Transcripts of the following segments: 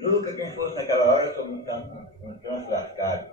Nunca quem fosse naquela hora sobre um translascado.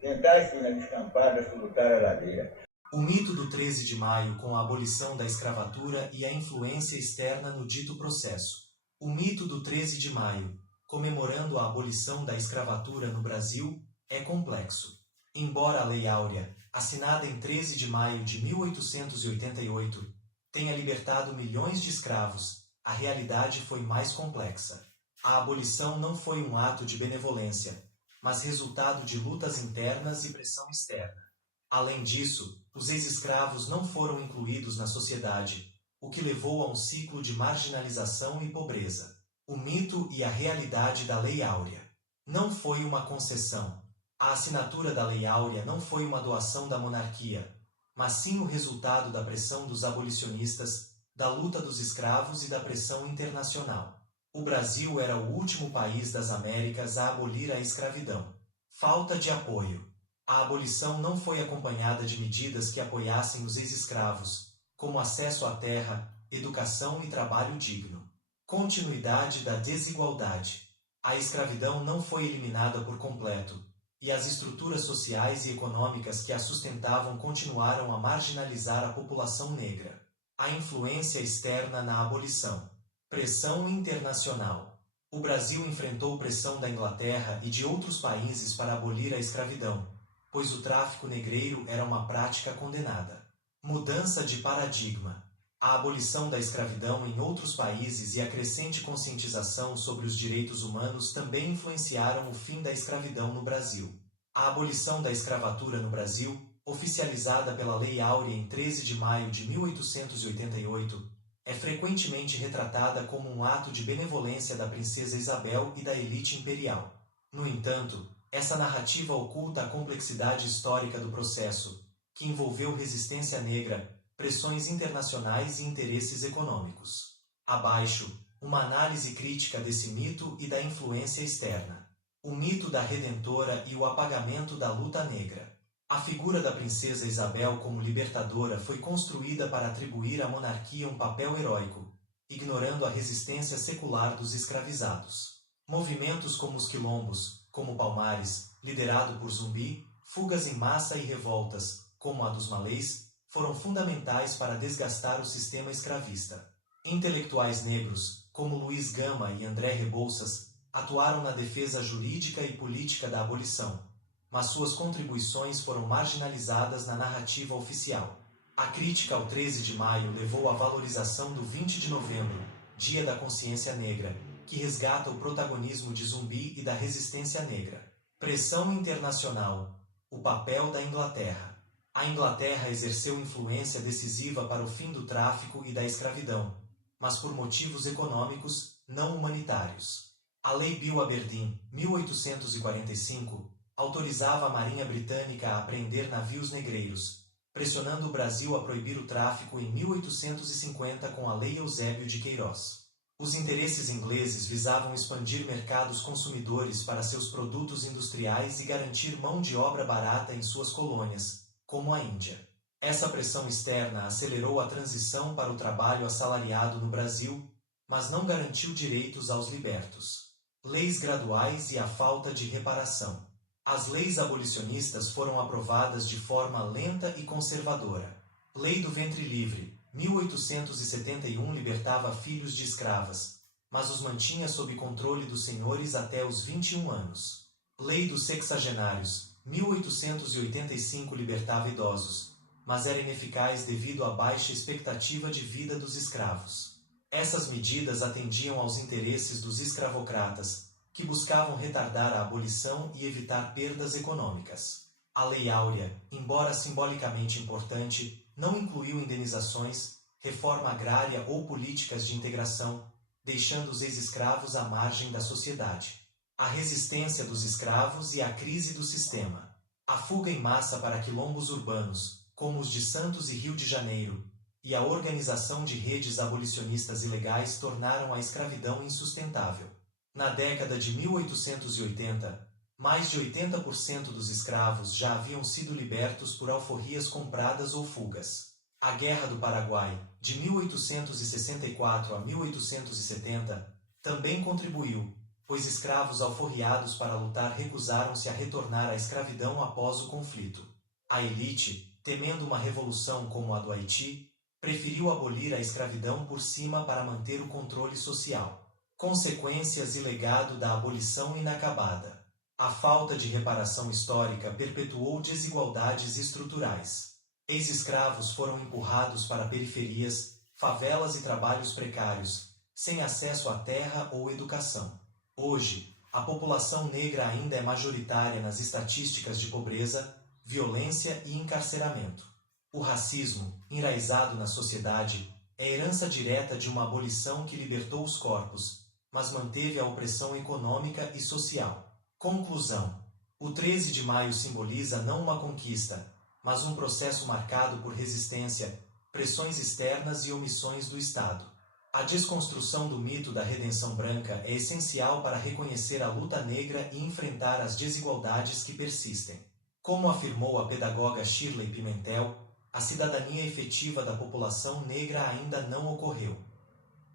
Sentar-se na descampada, se lutar a ladeira. O mito do 13 de maio com a abolição da escravatura e a influência externa no dito processo. O mito do 13 de maio, comemorando a abolição da escravatura no Brasil, é complexo. Embora a Lei Áurea, assinada em 13 de maio de 1888, tenha libertado milhões de escravos, a realidade foi mais complexa. A abolição não foi um ato de benevolência, mas resultado de lutas internas e pressão externa. Além disso, os ex-escravos não foram incluídos na sociedade, o que levou a um ciclo de marginalização e pobreza. O mito e a realidade da Lei Áurea. Não foi uma concessão. A assinatura da Lei Áurea não foi uma doação da monarquia, mas sim o resultado da pressão dos abolicionistas, da luta dos escravos e da pressão internacional. O Brasil era o último país das Américas a abolir a escravidão. Falta de apoio. A abolição não foi acompanhada de medidas que apoiassem os ex-escravos, como acesso à terra, educação e trabalho digno. Continuidade da desigualdade. A escravidão não foi eliminada por completo, e as estruturas sociais e econômicas que a sustentavam continuaram a marginalizar a população negra. A influência externa na abolição. Pressão internacional. O Brasil enfrentou pressão da Inglaterra e de outros países para abolir a escravidão, pois o tráfico negreiro era uma prática condenada. Mudança de paradigma. A abolição da escravidão em outros países e a crescente conscientização sobre os direitos humanos também influenciaram o fim da escravidão no Brasil. A abolição da escravatura no Brasil, oficializada pela Lei Áurea em 13 de maio de 1888, é frequentemente retratada como um ato de benevolência da princesa Isabel e da elite imperial. No entanto, essa narrativa oculta a complexidade histórica do processo, que envolveu resistência negra, pressões internacionais e interesses econômicos. Abaixo, uma análise crítica desse mito e da influência externa. O mito da Redentora e o apagamento da luta negra. A figura da princesa Isabel como libertadora foi construída para atribuir à monarquia um papel heróico, ignorando a resistência secular dos escravizados. Movimentos como os quilombos, como Palmares, liderado por Zumbi, fugas em massa e revoltas, como a dos malês, foram fundamentais para desgastar o sistema escravista. Intelectuais negros, como Luiz Gama e André Rebouças, atuaram na defesa jurídica e política da abolição, mas suas contribuições foram marginalizadas na narrativa oficial. A crítica ao 13 de maio levou à valorização do 20 de novembro, Dia da Consciência Negra, que resgata o protagonismo de Zumbi e da resistência negra. Pressão internacional. O papel da Inglaterra. A Inglaterra exerceu influência decisiva para o fim do tráfico e da escravidão, mas por motivos econômicos, não humanitários. A Lei Bill Aberdeen, 1845, autorizava a Marinha Britânica a apreender navios negreiros, pressionando o Brasil a proibir o tráfico em 1850 com a Lei Eusébio de Queiroz. Os interesses ingleses visavam expandir mercados consumidores para seus produtos industriais e garantir mão de obra barata em suas colônias, como a Índia. Essa pressão externa acelerou a transição para o trabalho assalariado no Brasil, mas não garantiu direitos aos libertos. Leis graduais e a falta de reparação. As leis abolicionistas foram aprovadas de forma lenta e conservadora. Lei do Ventre Livre, 1871, libertava filhos de escravas, mas os mantinha sob controle dos senhores até os 21 anos. Lei dos Sexagenários, 1885, libertava idosos, mas era ineficaz devido à baixa expectativa de vida dos escravos. Essas medidas atendiam aos interesses dos escravocratas, que buscavam retardar a abolição e evitar perdas econômicas. A Lei Áurea, embora simbolicamente importante, não incluiu indenizações, reforma agrária ou políticas de integração, deixando os ex-escravos à margem da sociedade. A resistência dos escravos e a crise do sistema. A fuga em massa para quilombos urbanos, como os de Santos e Rio de Janeiro, e a organização de redes abolicionistas ilegais tornaram a escravidão insustentável. Na década de 1880, mais de 80% dos escravos já haviam sido libertos por alforrias compradas ou fugas. A Guerra do Paraguai, de 1864 a 1870, também contribuiu, pois escravos alforriados para lutar recusaram-se a retornar à escravidão após o conflito. A elite, temendo uma revolução como a do Haiti, preferiu abolir a escravidão por cima para manter o controle social. Consequências e legado da abolição inacabada. A falta de reparação histórica perpetuou desigualdades estruturais. Ex-escravos foram empurrados para periferias, favelas e trabalhos precários, sem acesso à terra ou educação. Hoje, a população negra ainda é majoritária nas estatísticas de pobreza, violência e encarceramento. O racismo, enraizado na sociedade, é herança direta de uma abolição que libertou os corpos, mas manteve a opressão econômica e social. Conclusão: o 13 de maio simboliza não uma conquista, mas um processo marcado por resistência, pressões externas e omissões do Estado. A desconstrução do mito da redenção branca é essencial para reconhecer a luta negra e enfrentar as desigualdades que persistem. Como afirmou a pedagoga Shirley Pimentel, a cidadania efetiva da população negra ainda não ocorreu.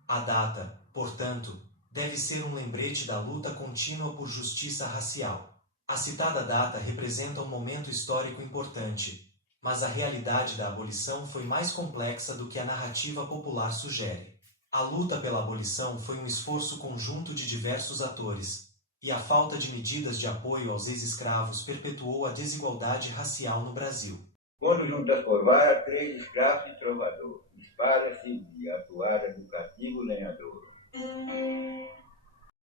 A data, portanto, deve ser um lembrete da luta contínua por justiça racial. A citada data representa um momento histórico importante, mas a realidade da abolição foi mais complexa do que a narrativa popular sugere. A luta pela abolição foi um esforço conjunto de diversos atores, e a falta de medidas de apoio aos ex-escravos perpetuou a desigualdade racial no Brasil. Quando juntas por vara, 3 escravos e trovador, espada, civil, atuar, educativo, lenhador.